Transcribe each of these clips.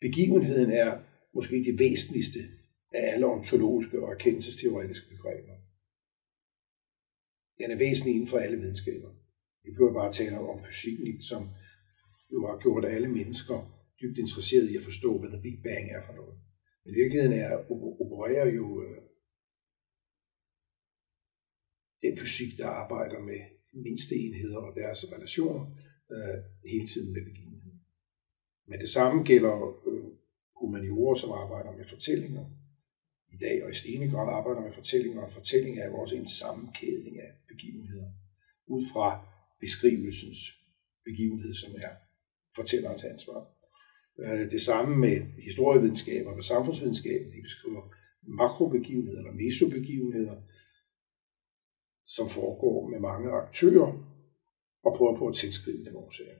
Begivenheden er måske det væsentligste af alle ontologiske og erkendelsesteoretiske begreber. Den er væsentlig inden for alle videnskaber. Vi behøver bare tale om fysikken, som jo har gjort alle mennesker dybt interesserede i at forstå, hvad The Big Bang er for noget. Men i virkeligheden opererer jo den fysik, der arbejder med mindste enheder og deres relationer, hele tiden med begivenheden. Men det samme gælder humaniorer, som arbejder med fortællinger. I dag og i stigende grad arbejder med fortællinger, og fortællinger er jo også en sammenkædning af begivenheder, ud fra beskrivelsens begivenhed, som er fortællerens ansvar. Det samme med historievidenskaber og samfundsvidenskaber, de beskriver makrobegivenheder eller mesobegivenheder, som foregår med mange aktører og prøver på at tilskrive dem årsager.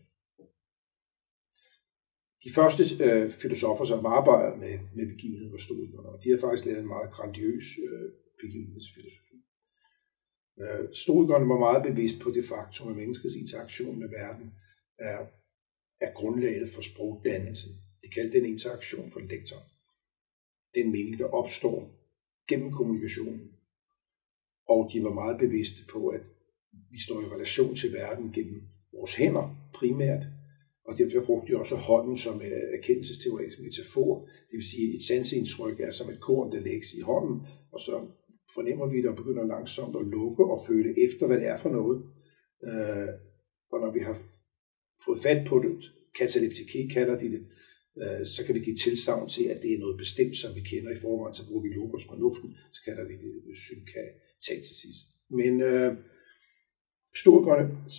De første filosofer, som arbejdede med begivenheder, var stoikerne, og de har faktisk lavet en meget grandiøs begivenhedsfilosofi. Stoikerne var meget bevidst på det faktum, at menneskets interaktion med verden er grundlaget for sprogdannelsen. De kaldte den interaktion for lektor. Den mening, der opstår gennem kommunikationen. Og de var meget bevidste på, at vi står i relation til verden gennem vores hænder primært, og derfor brugte de også hånden som erkendelsesteoretisk metafor. Det vil sige, at et sanseindtryk er som et korn, der lægges i hånden, og så fornemmer vi det og begynder langsomt at lukke og føle efter, hvad det er for noget. Og når vi har fået fat på det, kataleptike kalder de det, så kan vi give tilsagn til, at det er noget bestemt, som vi kender i forvejen, så bruger vi logos fra luften, så kalder vi det synkatasis. Men stoikernes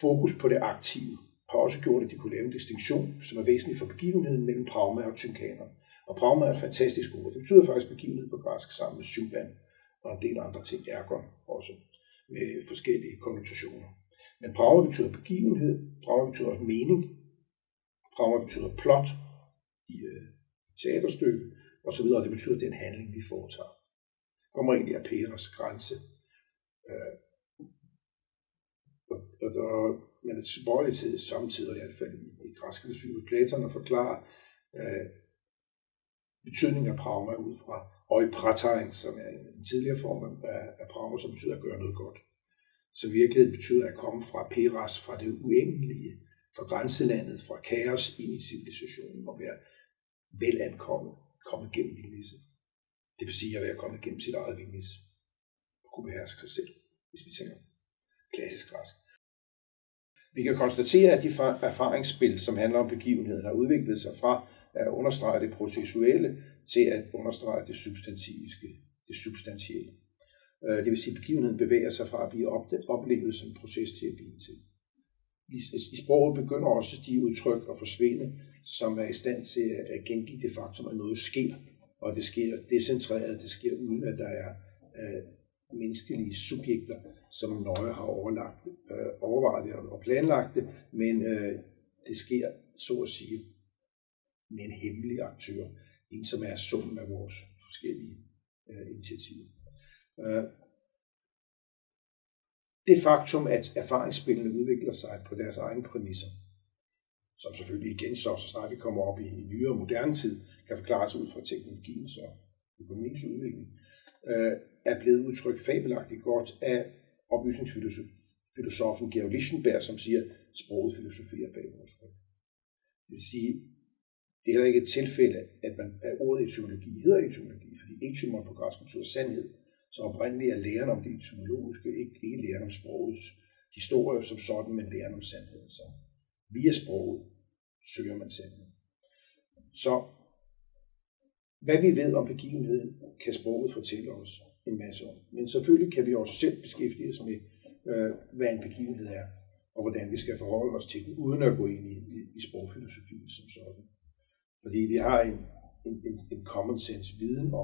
fokus på det aktive har også gjort, at de kunne lave en distinktion, som er væsentlig for begivenheden mellem prauma og synkaner. Og prauma er et fantastisk ord. Det betyder faktisk begivenhed på græsk sammen med symban og en del andre ting, ergon også, med forskellige konnotationer. Men prauma betyder begivenhed, prauma betyder også mening, prauma betyder plot i teaterstykke osv., og det betyder den handling, vi foretager. Det kommer egentlig af Peras grænse. Men et tilbøjeligt til samtidig, i hvert fald i græsk filosofi, Platon, at forklare betydningen af prauma ud fra oipratein, som er en tidligere form af prauma, som betyder at gøre noget godt. Så virkeligheden betyder at komme fra peras, fra det uendelige, fra grænselandet, fra kaos ind i civilisationen og være velankommet, kommet gennem vildnisse. Det vil sige at være kommet gennem sit eget vildnis og kunne beherske sig selv, hvis vi tænker klassisk græsk. Vi kan konstatere, at de erfaringsspil, som handler om begivenheden, har udviklet sig fra at understrege det processuelle til at understrege det substantielle. Det vil sige, at begivenheden bevæger sig fra at blive oplevet som en proces til at blive til. I sproget begynder også de udtryk at forsvinde, som er i stand til at gengive det faktum, at noget sker, og det sker decentreret, det sker uden at der er menneskelige subjekter, som nøje har overvejet det og planlagt det, men det sker, så at sige, med en hemmelig aktør, en som er summen af vores forskellige initiativer. Det faktum, at erfaringsspillene udvikler sig på deres egne præmisser, som selvfølgelig igen så snart vi kommer op i nyere og moderne tid, kan forklares ud fra teknologiens og økonomiens udvikling, er blevet udtrykt fabelagtigt godt af oplysningsfilosofen Georg Lichtenberg, som siger, at sproget filosoferer bag vores ryg. Det vil sige, det er heller ikke et tilfælde, at ordet etymologi hedder etymologi, fordi etymon på græsk betyder sandhed, så oprindeligt er læren om det etymologiske ikke læren om sprogets historie som sådan, men læren om sandheden. Så via sproget søger man sandheden. Så hvad vi ved om begivenheden, kan sproget fortælle os en masse om. Men selvfølgelig kan vi også selv beskæftige os med, hvad en begivenhed er, og hvordan vi skal forholde os til den, uden at gå ind i sprogfilosofien som sådan. Fordi vi har en common sense viden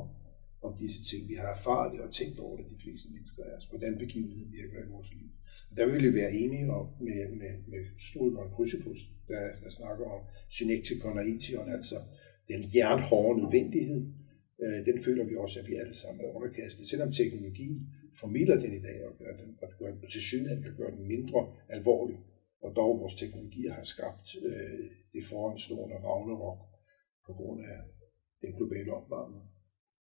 om disse ting. Vi har erfaret det og tænkt over det, de fleste mennesker er. Hvordan begivenheden virker i vores liv. Og der vil vi være enige om med Stoikeren Chrysippus, der snakker om synektikon og etion, altså den jernhårde nødvendighed. Den føler vi også, at vi alle sammen er underkastet. Selvom teknologien formidler den i dag og gør den til synligheden kan gøre den mindre alvorlig. Og dog vores teknologier har skabt det foranstående Ragnarok på grund af den globale opvarmning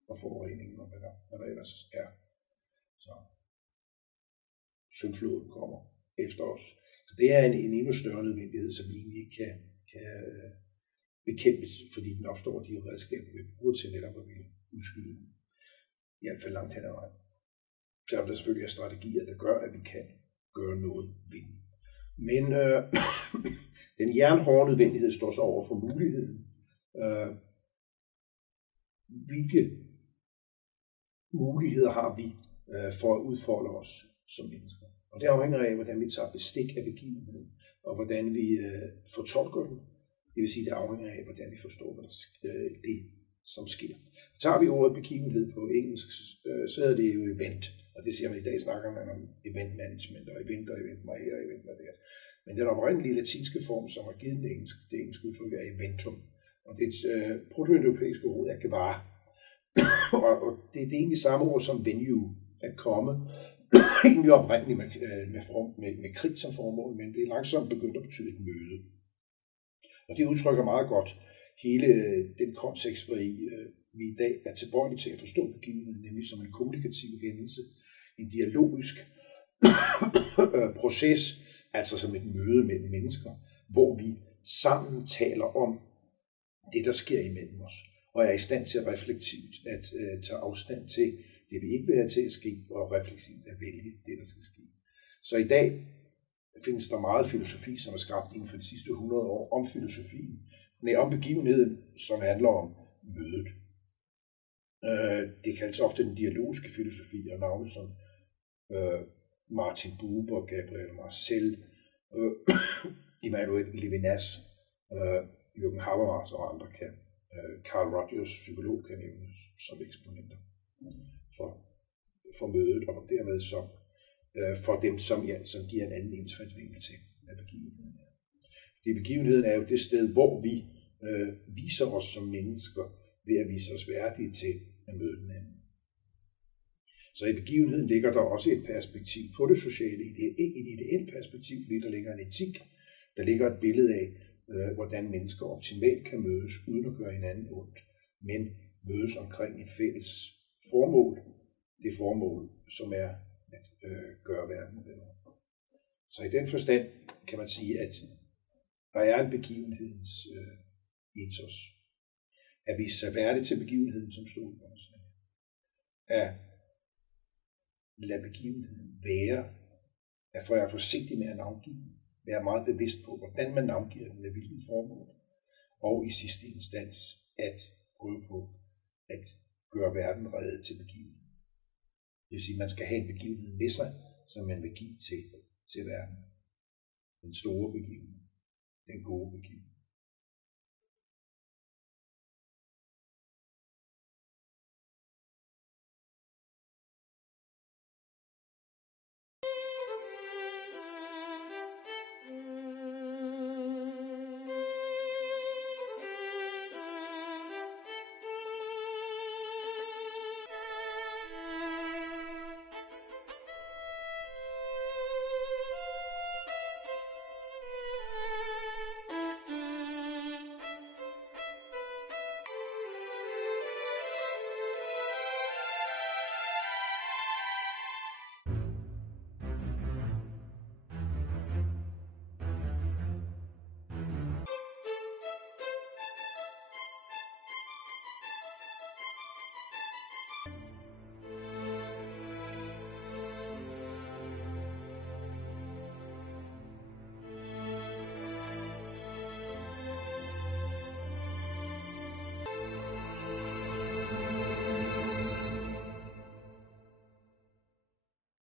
og forureningen, og hvad der ellers er. Så syndfloden kommer efter os. Så det er en endnu større nødvendighed, som vi egentlig ikke kan bekæmpes, fordi den opstår de redskaber, vi bruger til netop at ville udskyde den. I hvert fald langt hen ad vejen. Selvom der selvfølgelig er strategier, der gør, at vi kan gøre noget ved den. Men den jernhårde nødvendighed står så over for muligheden. Hvilke muligheder har vi for at udfolde os som mennesker? Og det afhænger af, hvordan vi tager bestik af begivenheden, og hvordan vi fortolker den. Det vil sige, det afhænger af, hvordan vi forstår det, som sker. Tager vi ordet begivenhed på engelsk, så hedder det jo event. Og det siger man i dag, snakker man om event management, og event her, og event der. Men den oprindelige latinske form, som har givet det engelske udtryk, er eventum. Og det protoeuropæiske ord er gevar. og det er egentlig samme ord som venue, at komme. Egentlig oprindeligt med krig som formål, men det er langsomt begyndt at betyde et møde. Og det udtrykker meget godt hele den kontekst, hvor vi i dag er tilbøjelige til at forstå begivenheden, nemlig som en kommunikativ hændelse, en dialogisk proces, altså som et møde mellem mennesker, hvor vi sammen taler om det, der sker imellem os, og er i stand til reflektivt at tage afstand til det, vi ikke vil have til at ske, og reflektivt at vælge det, der skal ske. Så i dag findes der meget filosofi, som er skabt inden for de sidste 100 år om filosofien, om begivenheden, som handler om mødet. Det kaldes ofte den dialogiske filosofi, og navne som Martin Buber, Gabriel Marcel, Emmanuel Levinas, Jürgen Habermas og andre kan. Carl Rogers, psykolog, kan nævnes som eksponenter for mødet, og dermed som for dem, som giver en anden indfaldsvinkel til af begivenheden. Begivenheden er jo det sted, hvor vi viser os som mennesker ved at vise os værdige til at møde den anden. Så i begivenheden ligger der også et perspektiv på det sociale, et ideelt perspektiv, fordi der ligger en etik, der ligger et billede af, hvordan mennesker optimalt kan mødes, uden at gøre hinanden ondt, men mødes omkring et fælles formål, det formål, som er at gøre verden bedre. Så i den forstand kan man sige, at der er en begivenhedens ethos. At vise sig værdig til begivenheden, som stod i åndsnaget. At lade begivenheden være, at være forsigtig med at navngive den. Være meget bevidst på, hvordan man navngiver den, med hvilket formål. Og i sidste instans, at prøve på at gøre verden rede til begivenheden. Det vil sige, at man skal have en begivenhed med sig, som man vil give til verden. Den store begivenhed. Den gode begivenhed.